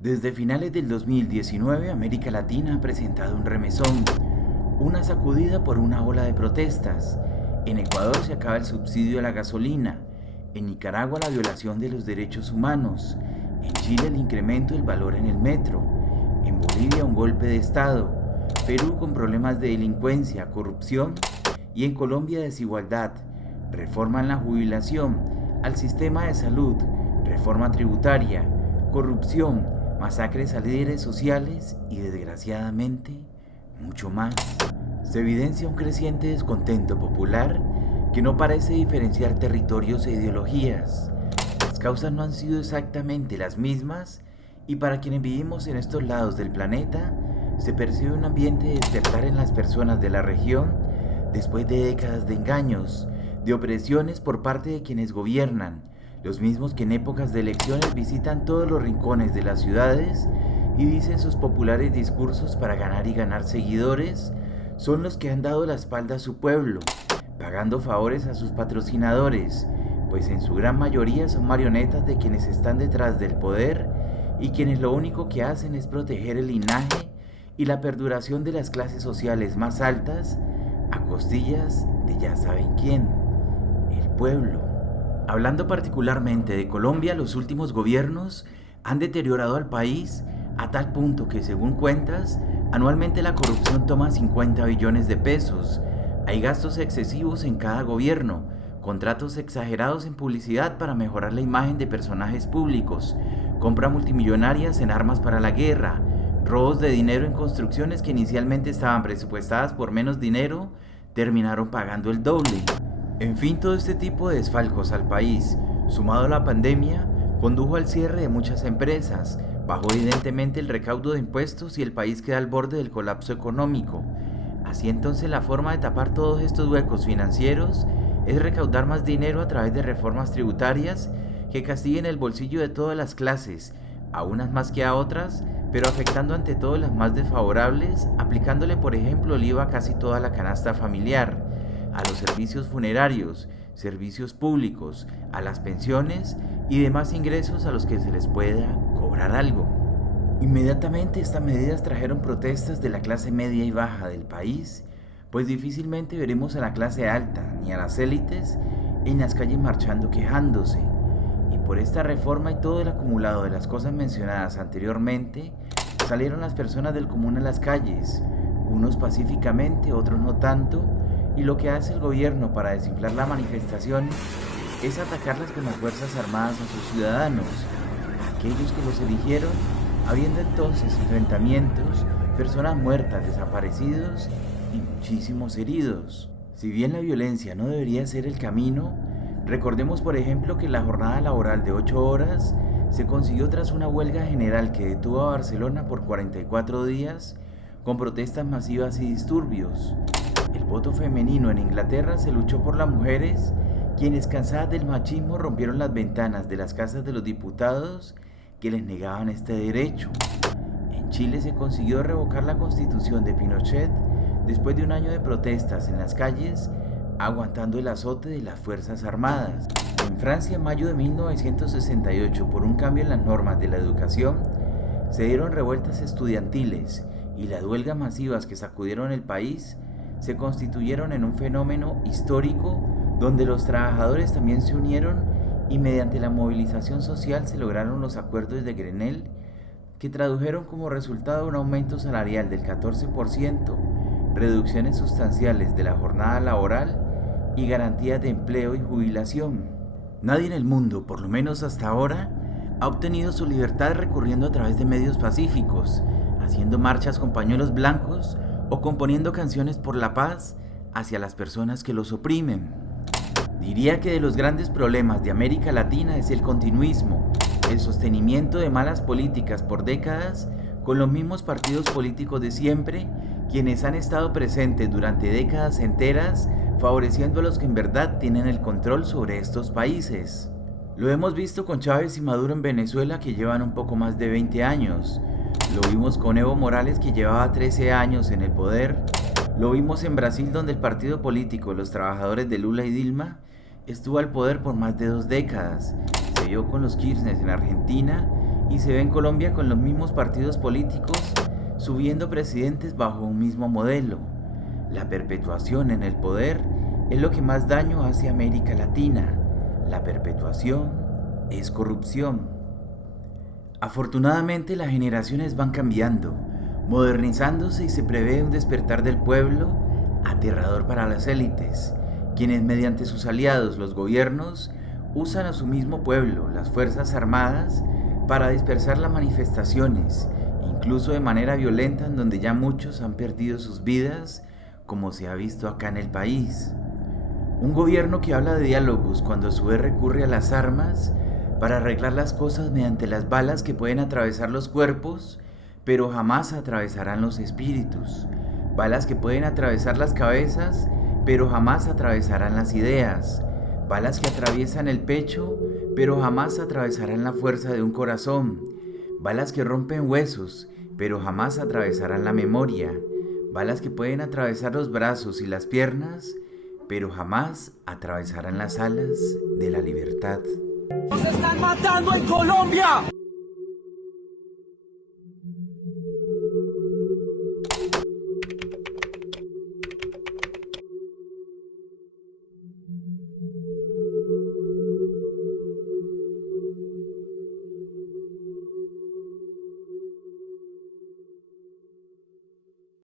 Desde finales del 2019, América Latina ha presentado un remesón, una sacudida por una ola de protestas. En Ecuador se acaba el subsidio a la gasolina, en Nicaragua la violación de los derechos humanos, en Chile el incremento del valor en el metro, en Bolivia un golpe de Estado, Perú con problemas de delincuencia, corrupción y en Colombia desigualdad, reforma en la jubilación, al sistema de salud, reforma tributaria, corrupción, masacres a líderes sociales y desgraciadamente mucho más. Se evidencia un creciente descontento popular que no parece diferenciar territorios e ideologías. Las causas no han sido exactamente las mismas y para quienes vivimos en estos lados del planeta se percibe un ambiente de despertar en las personas de la región después de décadas de engaños, de opresiones por parte de quienes gobiernan, los mismos que en épocas de elecciones visitan todos los rincones de las ciudades y dicen sus populares discursos para ganar y ganar seguidores, son los que han dado la espalda a su pueblo, pagando favores a sus patrocinadores, pues en su gran mayoría son marionetas de quienes están detrás del poder y quienes lo único que hacen es proteger el linaje y la perduración de las clases sociales más altas a costillas de ya saben quién, el pueblo. Hablando particularmente de Colombia, los últimos gobiernos han deteriorado al país a tal punto que, según cuentas, anualmente la corrupción toma 50 billones de pesos. Hay gastos excesivos en cada gobierno, contratos exagerados en publicidad para mejorar la imagen de personajes públicos, compra multimillonarias en armas para la guerra, robos de dinero en construcciones que inicialmente estaban presupuestadas por menos dinero, terminaron pagando el doble. En fin, todo este tipo de desfalcos al país, sumado a la pandemia, condujo al cierre de muchas empresas, bajó evidentemente el recaudo de impuestos y el país queda al borde del colapso económico. Así entonces la forma de tapar todos estos huecos financieros es recaudar más dinero a través de reformas tributarias que castiguen el bolsillo de todas las clases, a unas más que a otras, pero afectando ante todo las más desfavorables, aplicándole por ejemplo el IVA a casi toda la canasta familiar, a los servicios funerarios, servicios públicos, a las pensiones y demás ingresos a los que se les pueda cobrar algo. Inmediatamente estas medidas trajeron protestas de la clase media y baja del país, pues difícilmente veremos a la clase alta ni a las élites en las calles marchando quejándose. Y por esta reforma y todo el acumulado de las cosas mencionadas anteriormente, salieron las personas del común a las calles, unos pacíficamente, otros no tanto, y lo que hace el gobierno para desinflar las manifestaciones es atacarlas con las fuerzas armadas a sus ciudadanos, aquellos que los eligieron, habiendo entonces enfrentamientos, personas muertas, desaparecidos y muchísimos heridos. Si bien la violencia no debería ser el camino, recordemos por ejemplo que la jornada laboral de 8 horas se consiguió tras una huelga general que detuvo a Barcelona por 44 días con protestas masivas y disturbios. El voto femenino en Inglaterra se luchó por las mujeres, quienes cansadas del machismo rompieron las ventanas de las casas de los diputados que les negaban este derecho. En Chile se consiguió revocar la constitución de Pinochet después de un año de protestas en las calles, aguantando el azote de las Fuerzas Armadas. En Francia, en mayo de 1968, por un cambio en las normas de la educación, se dieron revueltas estudiantiles y las huelgas masivas que sacudieron el país se constituyeron en un fenómeno histórico donde los trabajadores también se unieron y mediante la movilización social se lograron los acuerdos de Grenelle que tradujeron como resultado un aumento salarial del 14%, reducciones sustanciales de la jornada laboral y garantías de empleo y jubilación. Nadie en el mundo, por lo menos hasta ahora, ha obtenido su libertad recurriendo a través de medios pacíficos, haciendo marchas con pañuelos blancos o componiendo canciones por la paz hacia las personas que los oprimen. Diría que de los grandes problemas de América Latina es el continuismo, el sostenimiento de malas políticas por décadas con los mismos partidos políticos de siempre, quienes han estado presentes durante décadas enteras, favoreciendo a los que en verdad tienen el control sobre estos países. Lo hemos visto con Chávez y Maduro en Venezuela, que llevan un poco más de 20 años. Lo vimos con Evo Morales, que llevaba 13 años en el poder. Lo vimos en Brasil, donde el partido político Los Trabajadores de Lula y Dilma estuvo al poder por más de 2 décadas. Se vio con los Kirchner en Argentina y se ve en Colombia con los mismos partidos políticos subiendo presidentes bajo un mismo modelo. La perpetuación en el poder es lo que más daño hace a América Latina. La perpetuación es corrupción. Afortunadamente las generaciones van cambiando, modernizándose y se prevé un despertar del pueblo aterrador para las élites, quienes mediante sus aliados, los gobiernos, usan a su mismo pueblo, las Fuerzas Armadas, para dispersar las manifestaciones, incluso de manera violenta, en donde ya muchos han perdido sus vidas, como se ha visto acá en el país. Un gobierno que habla de diálogos cuando a su vez recurre a las armas para arreglar las cosas mediante las balas que pueden atravesar los cuerpos, pero jamás atravesarán los espíritus. Balas que pueden atravesar las cabezas, pero jamás atravesarán las ideas. Balas que atraviesan el pecho, pero jamás atravesarán la fuerza de un corazón. Balas que rompen huesos, pero jamás atravesarán la memoria. Balas que pueden atravesar los brazos y las piernas, pero jamás atravesarán las alas de la libertad. ¡Nos están matando en Colombia!